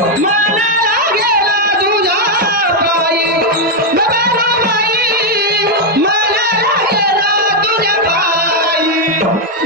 मनाला गेला तुझ्या पायी. गगनबाई मनाला गेला तुझ्या पायी गगनबाई मनाला गेला तुझ्या पायी गगनबाई मनाला गेला तुझ्या पायी गगनबाई मनाला गेला तुझ्या पायी गगनबाई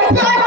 Oh,